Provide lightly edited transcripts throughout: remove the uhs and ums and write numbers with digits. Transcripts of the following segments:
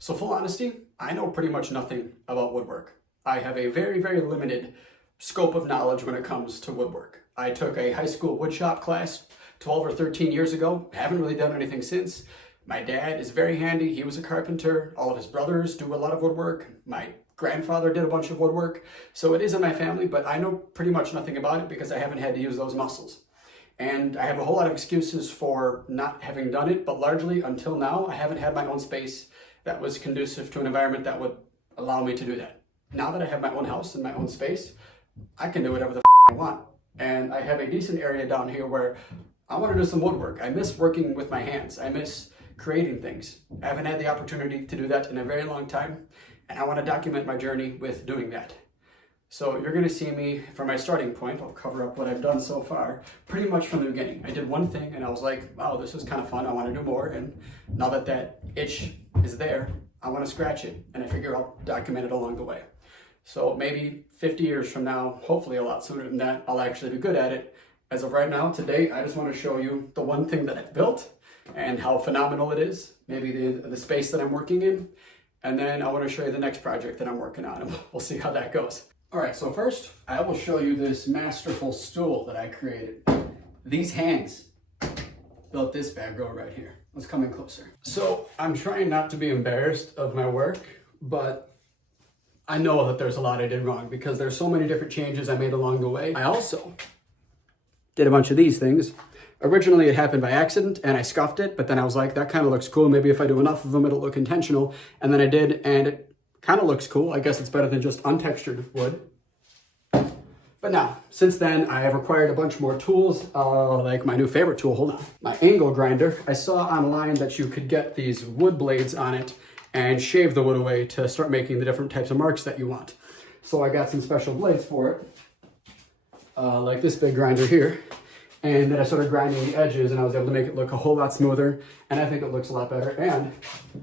So full honesty, I know pretty much nothing about woodwork. I have a very, very limited scope of knowledge when it comes to woodwork. I took a high school woodshop class 12 or 13 years ago. Haven't really done anything since. My dad is very handy. He was a carpenter. All of his brothers do a lot of woodwork. My grandfather did a bunch of woodwork. So it is in my family, but I know pretty much nothing about it because I haven't had to use those muscles. And I have a whole lot of excuses for not having done it, but largely until now, I haven't had my own space that was conducive to an environment that would allow me to do that. Now that I have my own house and my own space, I can do whatever the I want. And I have a decent area down here where I want to do some woodwork. I miss working with my hands. I miss creating things. I haven't had the opportunity to do that in a very long time, and I want to document my journey with doing that. So you're going to see me from my starting point. I'll cover up what I've done so far pretty much from the beginning. I did one thing and I was like, wow, this is kind of fun. I want to do more. And now that that itch is there, I want to scratch it. And I figure I'll document it along the way. So maybe 50 years from now, hopefully a lot sooner than that, I'll actually be good at it. As of right now, today, I just want to show you the one thing that I've built and how phenomenal it is. Maybe the space that I'm working in. And then I want to show you the next project that I'm working on, and we'll see how that goes. All right, so first, I will show you this masterful stool that I created. These hands built this bad girl right here. Let's come in closer. So I'm trying not to be embarrassed of my work, but I know that there's a lot I did wrong because there's so many different changes I made along the way. I also did a bunch of these things. Originally, it happened by accident and I scuffed it, but then I was like, that kind of looks cool. Maybe if I do enough of them, it'll look intentional. And then I did, and it kind of looks cool. I guess it's better than just untextured wood. But now, since then, I have acquired a bunch more tools, like my new favorite tool, hold on. My angle grinder. I saw online that you could get these wood blades on it and shave the wood away to start making the different types of marks that you want. So I got some special blades for it, like this big grinder here. And then I started grinding the edges and I was able to make it look a whole lot smoother. And I think it looks a lot better. And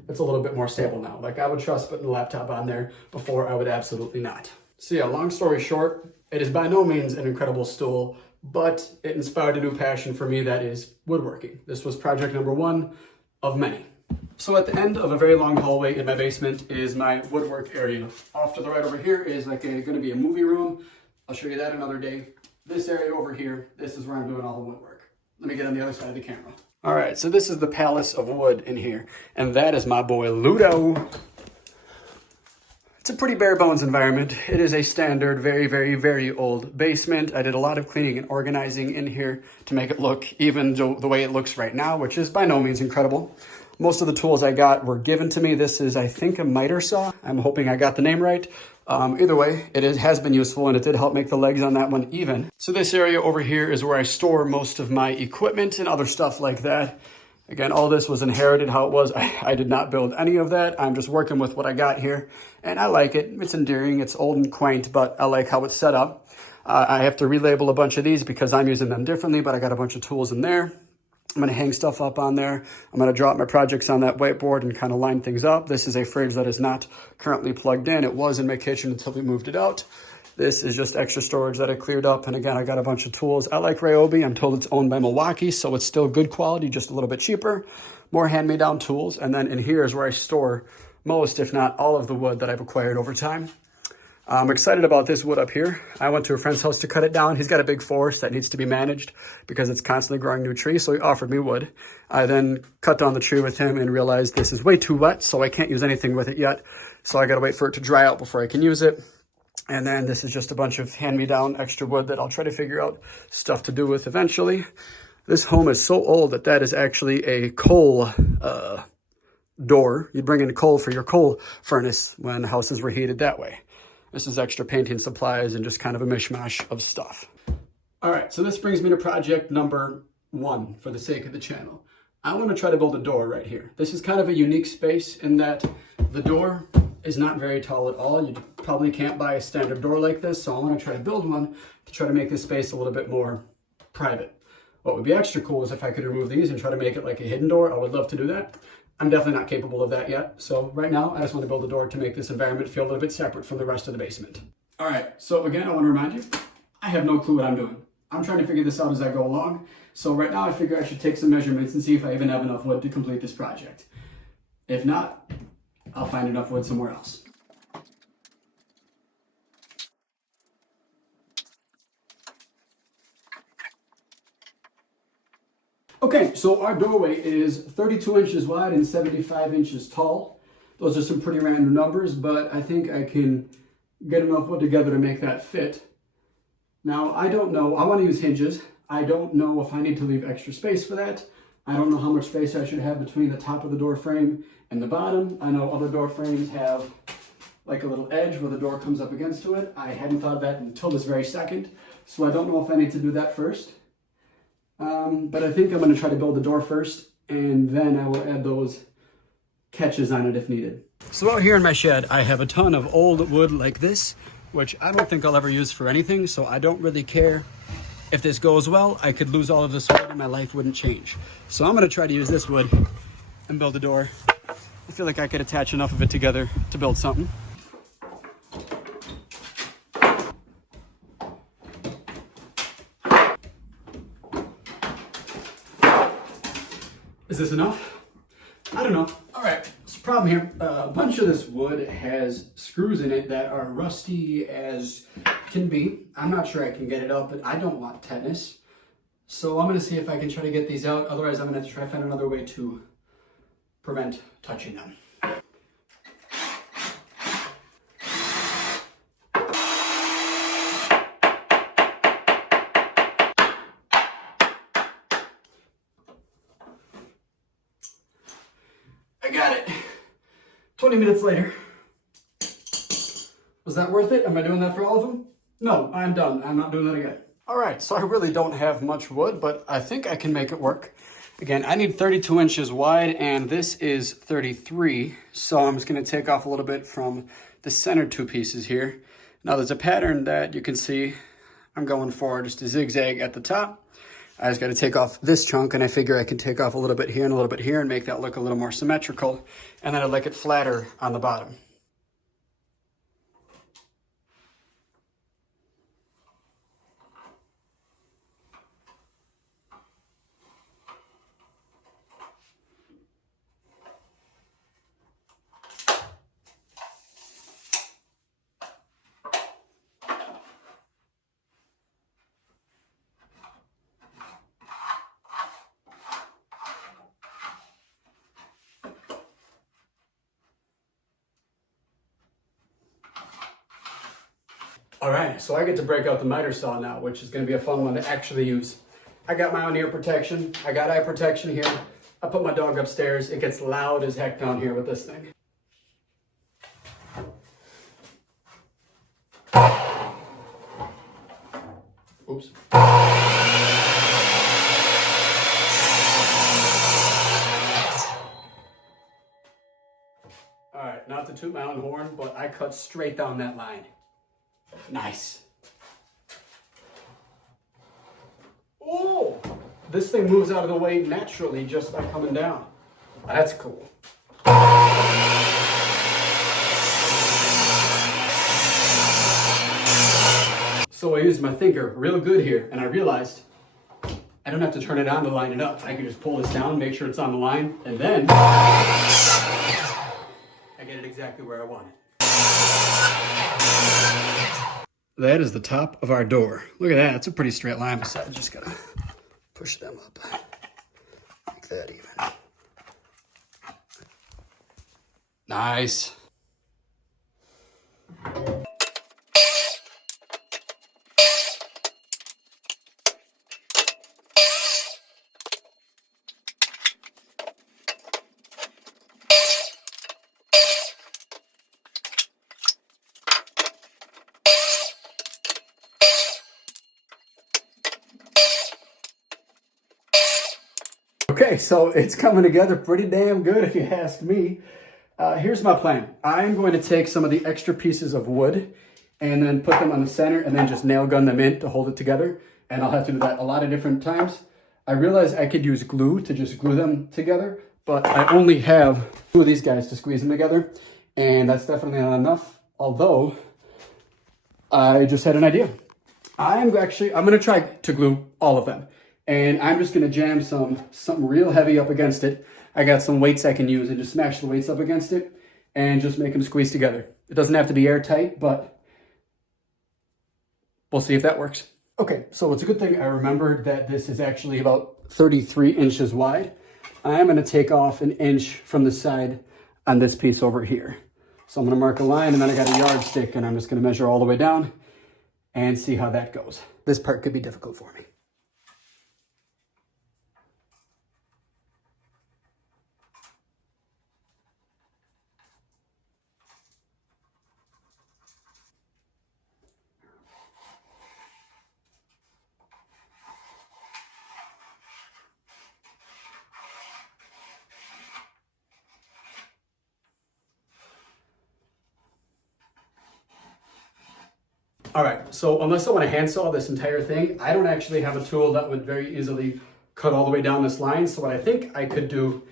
it's a little bit more stable now. Like I would trust putting the laptop on there before, I would absolutely not. So yeah, long story short, it is by no means an incredible stool, but it inspired a new passion for me that is woodworking. This was project number one of many. So at the end of a very long hallway in my basement is my woodwork area. Off to the right over here is like going to be a movie room. I'll show you that another day. This area over here, this is where I'm doing all the woodwork. Let me get on the other side of the camera. All right, so this is the palace of wood in here, and that is my boy Ludo. It's a pretty bare bones environment. It is a standard, very, very, very old basement. I did a lot of cleaning and organizing in here to make it look even the way it looks right now, which is by no means incredible. Most of the tools I got were given to me. This is, I think, a miter saw. I'm hoping I got the name right. Either way, it has been useful and it did help make the legs on that one even. So this area over here is where I store most of my equipment and other stuff like that. Again, all this was inherited how it was. I did not build any of that. I'm just working with what I got here and I like it. It's endearing, it's old and quaint, but I like how it's set up. I have to relabel a bunch of these because I'm using them differently, but I got a bunch of tools in there. I'm going to hang stuff up on there. I'm going to drop my projects on that whiteboard and kind of line things up. This is a fridge that is not currently plugged in. It was in my kitchen until we moved it out. This is just extra storage that I cleared up. And again, I got a bunch of tools. I like Ryobi. I'm told it's owned by Milwaukee, so it's still good quality, just a little bit cheaper. More hand-me-down tools. And then in here is where I store most, if not all of the wood that I've acquired over time. I'm excited about this wood up here. I went to a friend's house to cut it down. He's got a big forest that needs to be managed because it's constantly growing new trees, so he offered me wood. I then cut down the tree with him and realized this is way too wet, so I can't use anything with it yet. So I gotta wait for it to dry out before I can use it. And then this is just a bunch of hand-me-down extra wood that I'll try to figure out stuff to do with eventually. This home is so old that that is actually a coal door. You bring in coal for your coal furnace when houses were heated that way. This is extra painting supplies and just kind of a mishmash of stuff. All right, so this brings me to project number one for the sake of the channel. I want to try to build a door right here. This is kind of a unique space in that the door is not very tall at all. You probably can't buy a standard door like this, so I want to try to build one to try to make this space a little bit more private. What would be extra cool is if I could remove these and try to make it like a hidden door. I would love to do that. I'm definitely not capable of that yet. So right now, I just want to build a door to make this environment feel a little bit separate from the rest of the basement. All right, so again, I want to remind you, I have no clue what I'm doing. I'm trying to figure this out as I go along. So right now, I figure I should take some measurements and see if I even have enough wood to complete this project. If not, I'll find enough wood somewhere else. Okay, so our doorway is 32 inches wide and 75 inches tall. Those are some pretty random numbers, but I think I can get enough wood together to make that fit. Now, I don't know, I want to use hinges. I don't know if I need to leave extra space for that. I don't know how much space I should have between the top of the door frame and the bottom. I know other door frames have like a little edge where the door comes up against to it. I hadn't thought of that until this very second, so I don't know if I need to do that first. But I think I'm going to try to build the door first, and then I will add those catches on it if needed. So out here in my shed, I have a ton of old wood like this, which I don't think I'll ever use for anything, so I don't really care. If this goes well, I could lose all of this wood and my life wouldn't change. So I'm going to try to use this wood and build a door. I feel like I could attach enough of it together to build something. Is this enough? I don't know. All right, so problem here. A bunch of this wood has screws in it that are rusty as can be. I'm not sure I can get it out, but I don't want tetanus. So I'm gonna see if I can try to get these out. Otherwise, I'm gonna have to try to find another way to prevent touching them. I got it. 20 minutes later. Was that worth it? Am I doing that for all of them? No, I'm done. I'm not doing that again. All right, so I really don't have much wood, but I think I can make it work. Again, I need 32 inches wide, and this is 33. So I'm just gonna take off a little bit from the center two pieces here. Now there's a pattern that you can see. I'm going for just a zigzag at the top. I just got to take off this chunk, and I figure I can take off a little bit here and a little bit here and make that look a little more symmetrical. And then I'd like it flatter on the bottom. All right, so I get to break out the miter saw now, which is gonna be a fun one to actually use. I got my own ear protection. I got eye protection here. I put my dog upstairs. It gets loud as heck down here with this thing. Oops. All right, not to toot my own horn, but I cut straight down that line. Nice. Oh, this thing moves out of the way naturally just by coming down. That's cool. So I used my thinker real good here, and I realized I don't have to turn it on to line it up. I can just pull this down, make sure it's on the line, and then I get it exactly where I want it. That is the top of our door. Look at that, it's a pretty straight line. Besides, just gotta push them up like that even. Nice. Okay, so it's coming together pretty damn good if you ask me. Here's my plan. I'm going to take some of the extra pieces of wood and then put them on the center and then just nail gun them in to hold it together. And I'll have to do that a lot of different times. I realized I could use glue to just glue them together, but I only have two of these guys to squeeze them together. And that's definitely not enough. Although, I just had an idea. I'm gonna try to glue all of them. And I'm just gonna jam something real heavy up against it. I got some weights I can use and just smash the weights up against it. and just make them squeeze together. It doesn't have to be airtight, but we'll see if that works. Okay, so it's a good thing I remembered that this is actually about 33 inches wide. I am going to take off an inch from the side on this piece over here. So I'm going to mark a line, and then I got a yardstick, and I'm just going to measure all the way down and see how that goes. This part could be difficult for me. All right, so unless I want to handsaw this entire thing, I don't actually have a tool that would very easily cut all the way down this line. So what I think I could do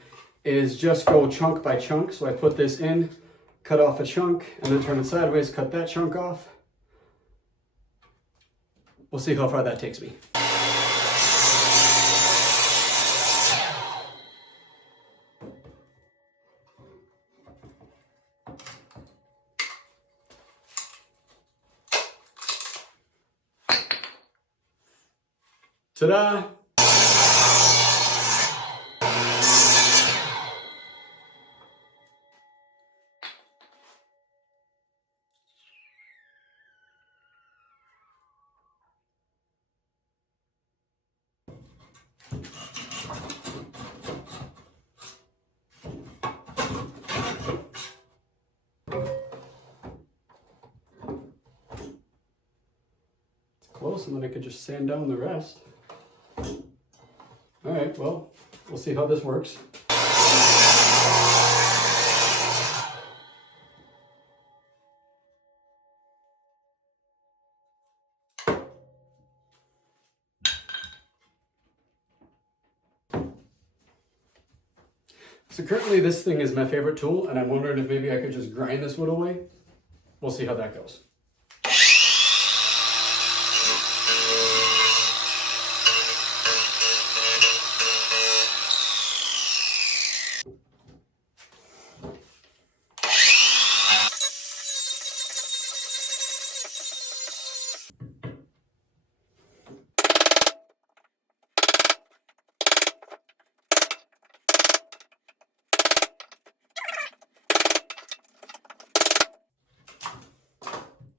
is just go chunk by chunk. So I put this in, cut off a chunk, and then turn it sideways, cut that chunk off. We'll see how far that takes me. Ta-da! It's close, and then I could just sand down the rest. All right, well, we'll see how this works. So currently this thing is my favorite tool, and I'm wondering if maybe I could just grind this wood away. We'll see how that goes.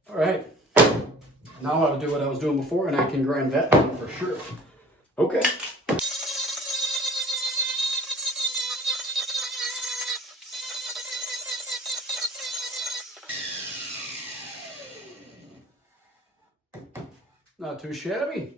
All right, now I'll do what I was doing before, and I can grind that down for sure. Okay. Not too shabby.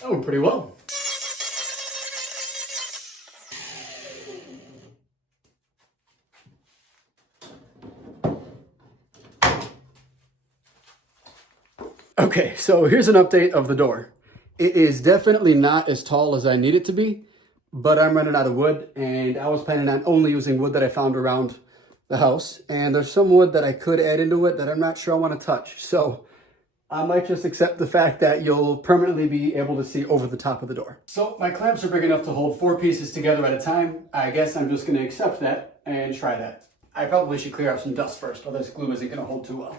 That went pretty well. Okay, so here's an update of the door. It is definitely not as tall as I need it to be, but I'm running out of wood, and I was planning on only using wood that I found around the house. And there's some wood that I could add into it that I'm not sure I want to touch. So I might just accept the fact that you'll permanently be able to see over the top of the door. So my clamps are big enough to hold 4 pieces together at a time. I guess I'm just going to accept that and try that. I probably should clear off some dust first, or this glue isn't going to hold too well.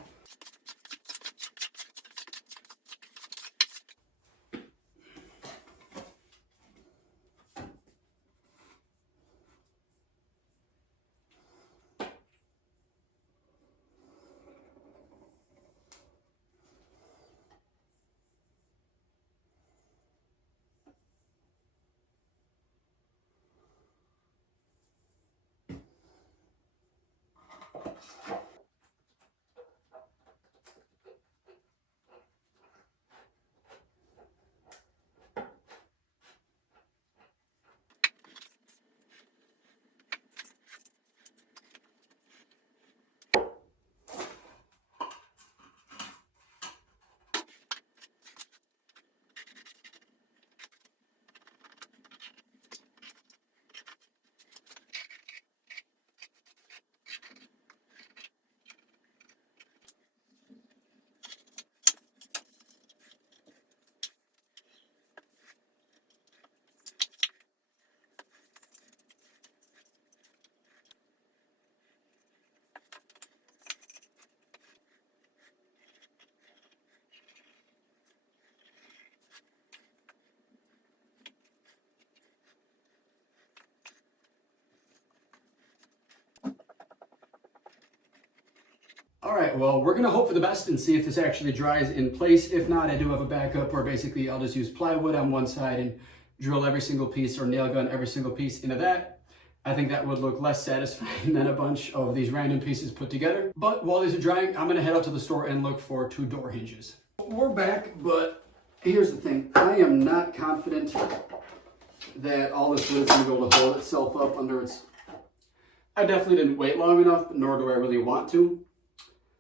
All right, well, we're gonna hope for the best and see if this actually dries in place. If not, I do have a backup where basically I'll just use plywood on one side and drill every single piece or nail gun every single piece into that. I think that would look less satisfying than a bunch of these random pieces put together. But while these are drying, I'm gonna head out to the store and look for 2 door hinges. We're back, but here's the thing. I am not confident that all this wood is gonna be able to hold itself up under its... I definitely didn't wait long enough, nor do I really want to.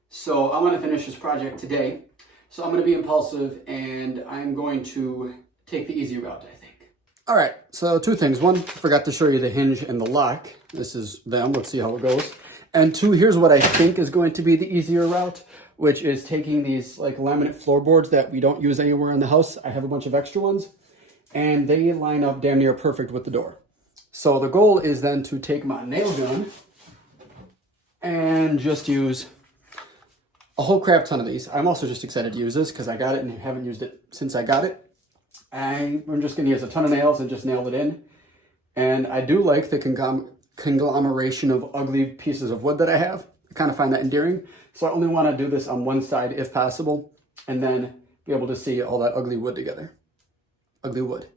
So I want to finish this project today. So I'm going to be impulsive and I'm going to take the easy route, I think. All right, so 2 things. 1, I forgot to show you the hinge and the lock. This is them. Let's see how it goes. And 2, here's what I think is going to be the easier route, which is taking these like laminate floorboards that we don't use anywhere in the house. I have a bunch of extra ones and they line up damn near perfect with the door. So the goal is then to take my nail gun and just use a whole crap ton of these. I'm also just excited to use this because I got it and haven't used it since I got it. I'm just going to use a ton of nails and just nail it in. And I do like the conglomeration of ugly pieces of wood that I have. I kind of find that endearing. So I only want to do this on one side if possible and then be able to see all that ugly wood together. Ugly wood.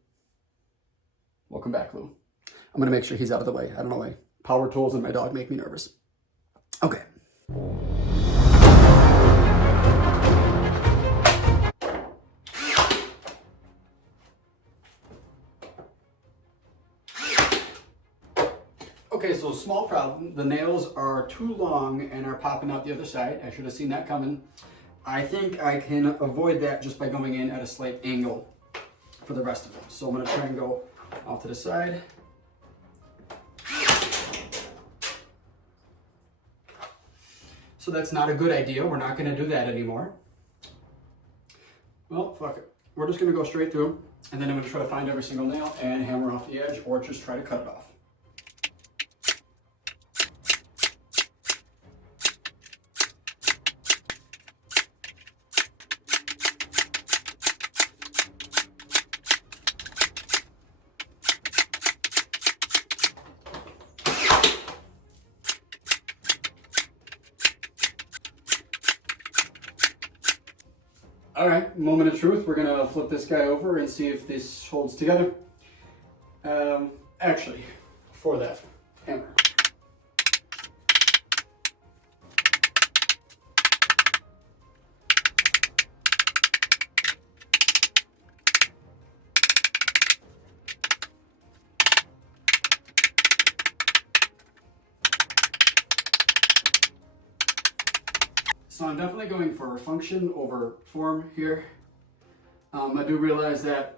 Welcome back, Lou. I'm going to make sure he's out of the way. I don't know why. Power tools and my dog make me nervous. Okay. Okay, so small problem. The nails are too long and are popping out the other side. I should have seen that coming. I think I can avoid that just by going in at a slight angle for the rest of them. So I'm going to try and go off to the side. So that's not a good idea. We're not going to do that anymore. Well, fuck it. We're just going to go straight through, and then I'm going to try to find every single nail and hammer off the edge, or just try to cut it off. All right, moment of truth. We're gonna flip this guy over and see if this holds together. Actually, before that, hammer. So I'm definitely going for function over form here. I do realize that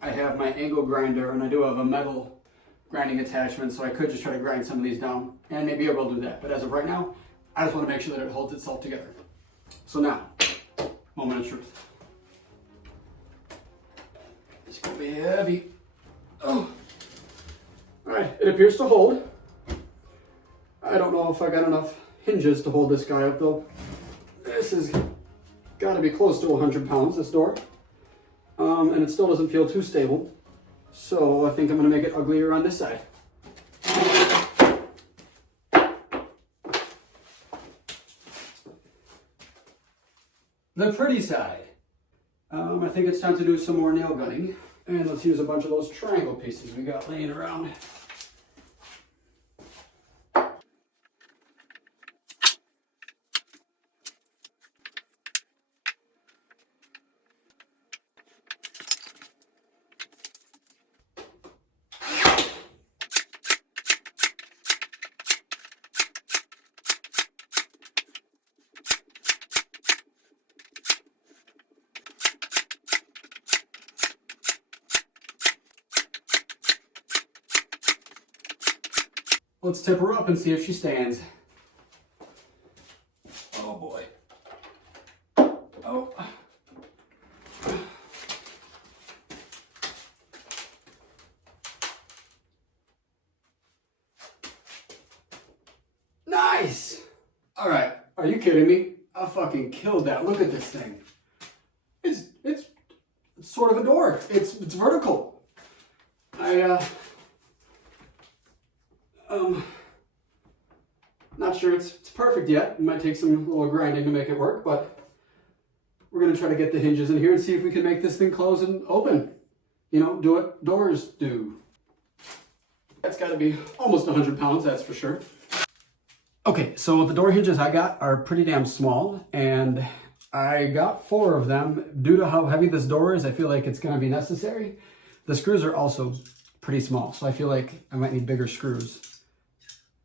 I have my angle grinder and I do have a metal grinding attachment, so I could just try to grind some of these down and maybe I will do that. But as of right now, I just want to make sure that it holds itself together. So now, moment of truth. It's gonna be heavy. Oh, all right, it appears to hold. I don't know if I got enough hinges to hold this guy up though. This has got to be close to 100 pounds, this door. And it still doesn't feel too stable. So I think I'm going to make it uglier on this side. The pretty side. I think it's time to do some more nail gunning. And let's use a bunch of those triangle pieces we got laying around. Let's tip her up and see if she stands. Oh boy. Oh. Nice! All right, are you kidding me? I fucking killed that. Look at this thing. It's sort of a door. It's vertical. Not not sure it's perfect yet. It might take some little grinding to make it work, but we're going to try to get the hinges in here and see if we can make this thing close and open. You know, do what doors do. That's got to be almost 100 pounds, that's for sure. Okay, so the door hinges I got are pretty damn small, and I got 4 of them. Due to how heavy this door is, I feel like it's going to be necessary. The screws are also pretty small, so I feel like I might need bigger screws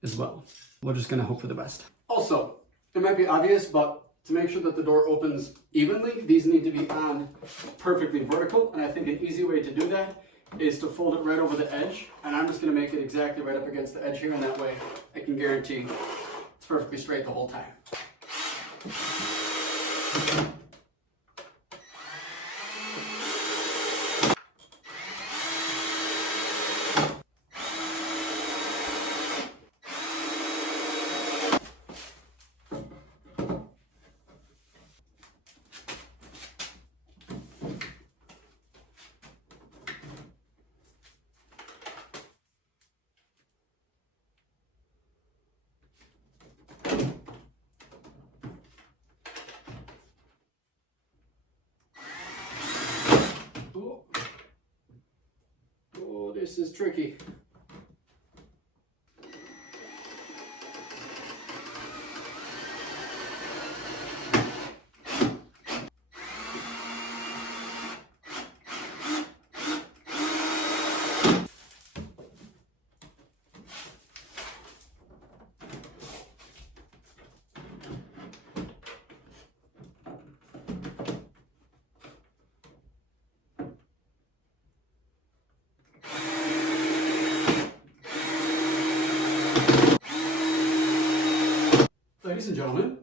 as well. We're just going to hope for the best. Also, it might be obvious, but to make sure that the door opens evenly, these need to be on perfectly vertical, and I think an easy way to do that is to fold it right over the edge, and I'm just going to make it exactly right up against the edge here, and that way I can guarantee it's perfectly straight the whole time. Oh, this is tricky. Ladies and gentlemen,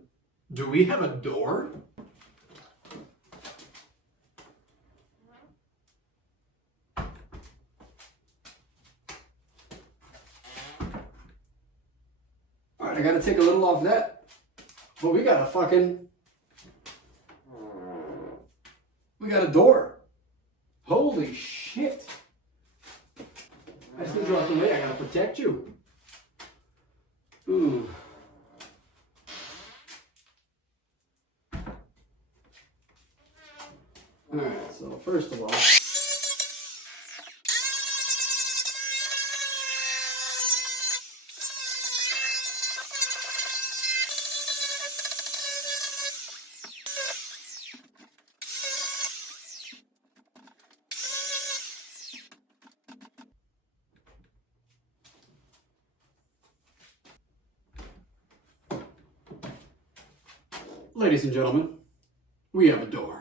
do we have a door? All right, I gotta take a little off that, but we got a door. Holy shit. I just need you out the way, I gotta protect you. Ooh. Alright, so first of all, ladies and gentlemen, we have a door.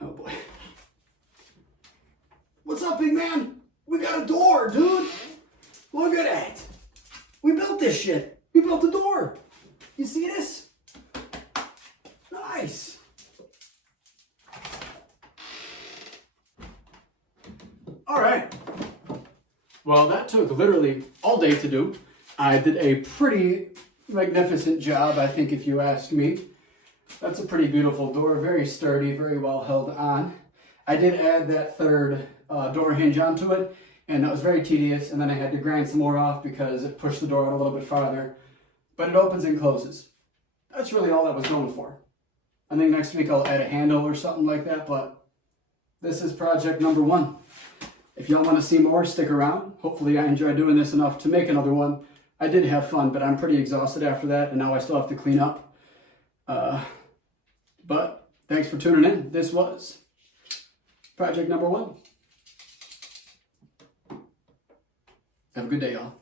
Oh boy. What's up, big man? We got a door, dude. Look at that. We built this shit. We built a door. You see this? Nice. All right. Well, that took literally all day to do. I did a pretty magnificent job, I think, if you ask me. That's a pretty beautiful door, very sturdy, very well held on. I did add that third door hinge onto it, and that was very tedious, and then I had to grind some more off because it pushed the door out a little bit farther. But it opens and closes. That's really all I was going for. I think next week I'll add a handle or something like that, but this is project number 1. If y'all want to see more, stick around. Hopefully I enjoyed doing this enough to make another one. I did have fun, but I'm pretty exhausted after that, and now I still have to clean up. But thanks for tuning in. This was project number 1. Have a good day, y'all.